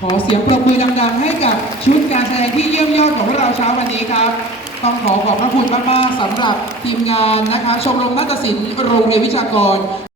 ขอเสียงปรบมือดังๆให้กับชุดการแสดงที่เยี่ยมยอดของพวกเราเช้าวันนี้ครับต้องขอขอบพระคุณมากๆสำหรับทีมงานนะคะชมรมนาฏศิลป์โรงเรียนวิชากร